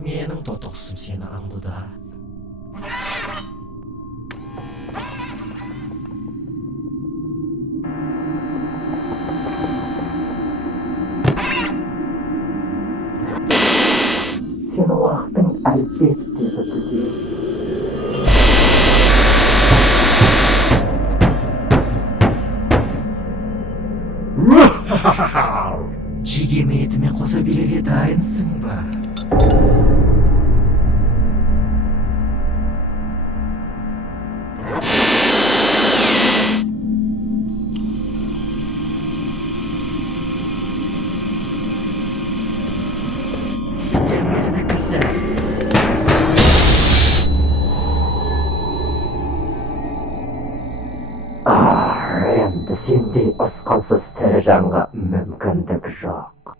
Менің тотықсым сені аңдуда. Сені уақыттың әлбетте бітуде. Жегеме етімен қоса билеге дайынсың ба? Sen beni de kızım. Endi sendей ысқынсыз тірі жанға мүмкіндік жоқ.